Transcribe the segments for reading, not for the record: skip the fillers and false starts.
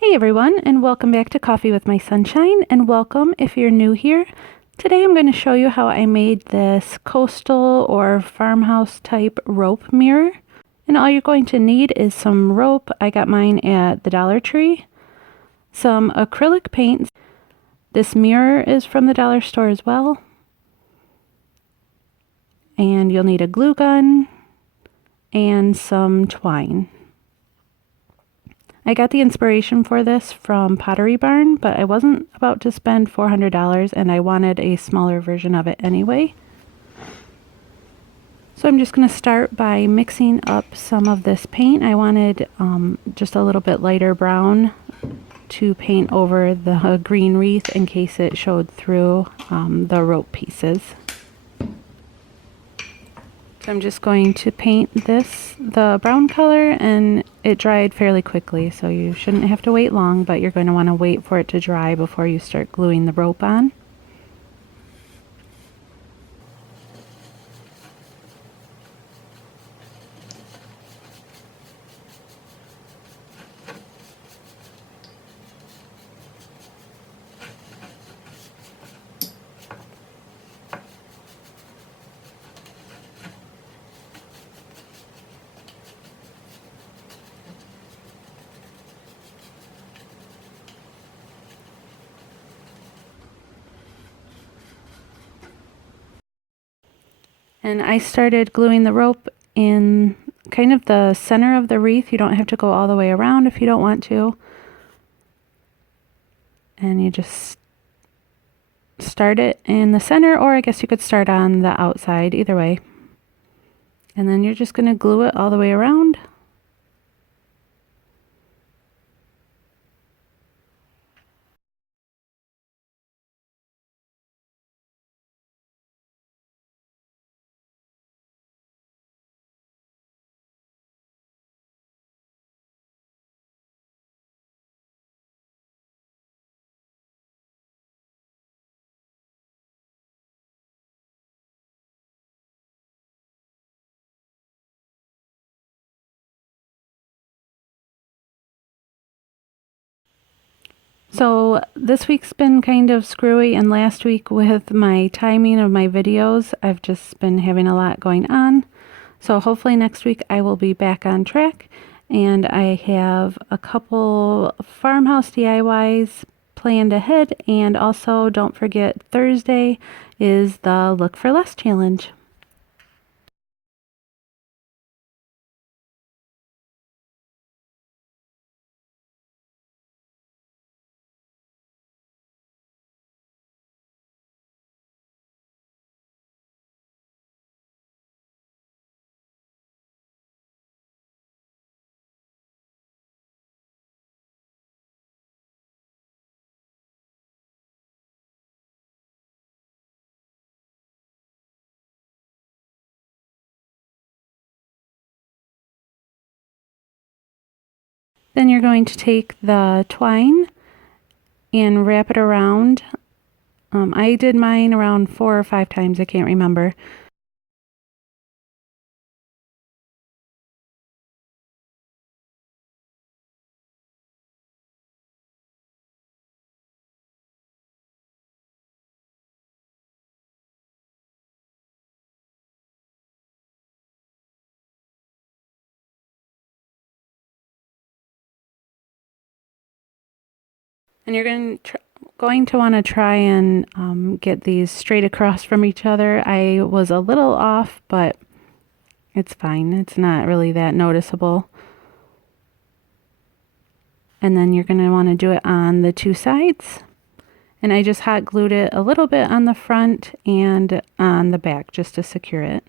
Hey everyone, and welcome back to Coffee with My Sunshine, and welcome if you're new here. Today I'm going to show you how I made this coastal or farmhouse type rope mirror. And all you're going to need is some rope. I got mine at the Dollar Tree. Some acrylic paint. This mirror is from the dollar store as well. And you'll need a glue gun and some twine. I got the inspiration for this from Pottery Barn, but I wasn't about to spend $400 and I wanted a smaller version of it anyway. So I'm just going to start by mixing up some of this paint. I wanted just a little bit lighter brown to paint over the green wreath in case it showed through the rope pieces. I'm just going to paint this the brown color, and it dried fairly quickly, so you shouldn't have to wait long, but you're going to want to wait for it to dry before you start gluing the rope on. And I started gluing the rope in kind of the center of the wreath. You don't have to go all the way around if you don't want to. And you just start it in the center, or I guess you could start on the outside, either way. And then you're just going to glue it all the way around. So this week's been kind of screwy, and last week with my timing of my videos, I've just been having a lot going on. So hopefully next week I will be back on track, and I have a couple farmhouse DIYs planned ahead, and also don't forget Thursday is the Look for Less challenge. Then you're going to take the twine and wrap it around. I did mine around 4 or 5 times, I can't remember. And you're going to want to try and get these straight across from each other. I was a little off, but it's fine. It's not really that noticeable. And then you're going to want to do it on the 2 sides. And I just hot glued it a little bit on the front and on the back just to secure it.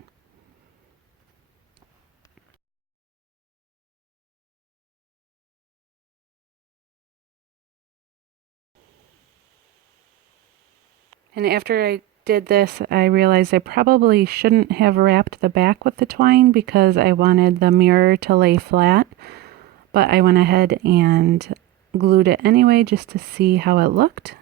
And after I did this, I realized I probably shouldn't have wrapped the back with the twine because I wanted the mirror to lay flat. But I went ahead and glued it anyway just to see how it looked.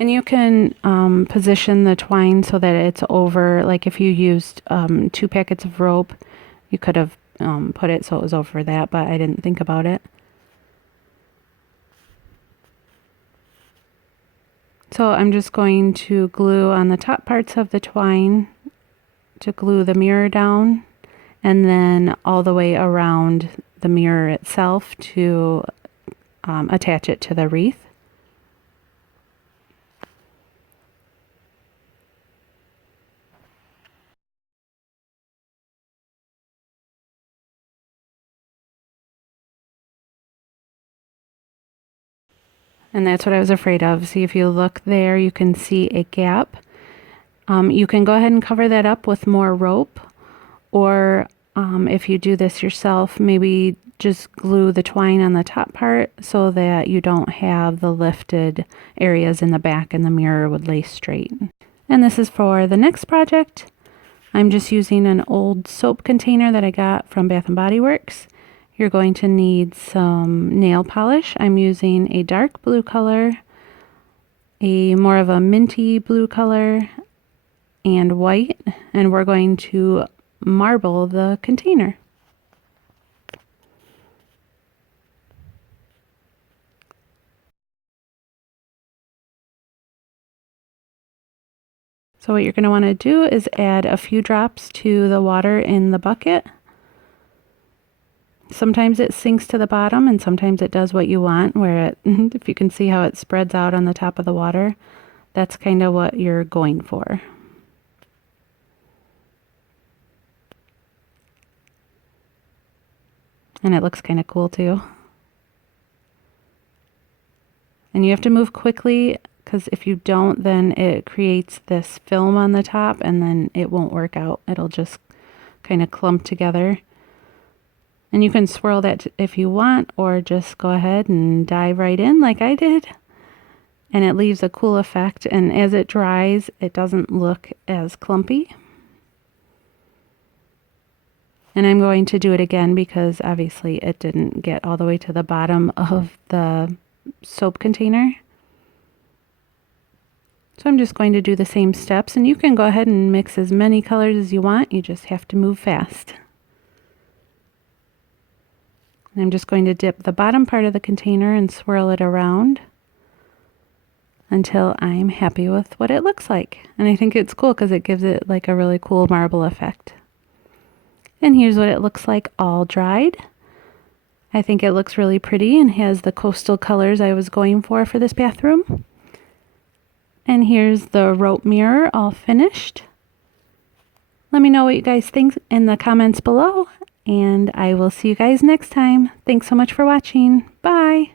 And you can position the twine so that it's over, like if you used 2 packets of rope, you could have put it so it was over that, but I didn't think about it. So I'm just going to glue on the top parts of the twine to glue the mirror down, and then all the way around the mirror itself to attach it to the wreath. And that's what I was afraid of. See, if you look there, you can see a gap. You can go ahead and cover that up with more rope, or if you do this yourself, maybe just glue the twine on the top part so that you don't have the lifted areas in the back and the mirror would lay straight. And this is for the next project. I'm just using an old soap container that I got from Bath & Body Works. You're going to need some nail polish. I'm using a dark blue color, a more of a minty blue color, and white, and we're going to marble the container. So what you're going to want to do is add a few drops to the water in the bucket. Sometimes it sinks to the bottom and sometimes it does what you want, where it, if you can see how it spreads out on the top of the water, that's kind of what you're going for. And it looks kind of cool too. And you have to move quickly, because if you don't, then it creates this film on the top and then it won't work out. It'll just kind of clump together. And you can swirl that if you want, or just go ahead and dive right in like I did. And it leaves a cool effect, and as it dries, it doesn't look as clumpy. And I'm going to do it again because obviously it didn't get all the way to the bottom of the soap container. So I'm just going to do the same steps, and you can go ahead and mix as many colors as you want. You just have to move fast. And I'm just going to dip the bottom part of the container and swirl it around until I'm happy with what it looks like. And I think it's cool because it gives it like a really cool marble effect. And here's what it looks like all dried. I think it looks really pretty and has the coastal colors I was going for this bathroom. And here's the rope mirror all finished. Let me know what you guys think in the comments below, and I will see you guys next time. Thanks so much for watching. Bye!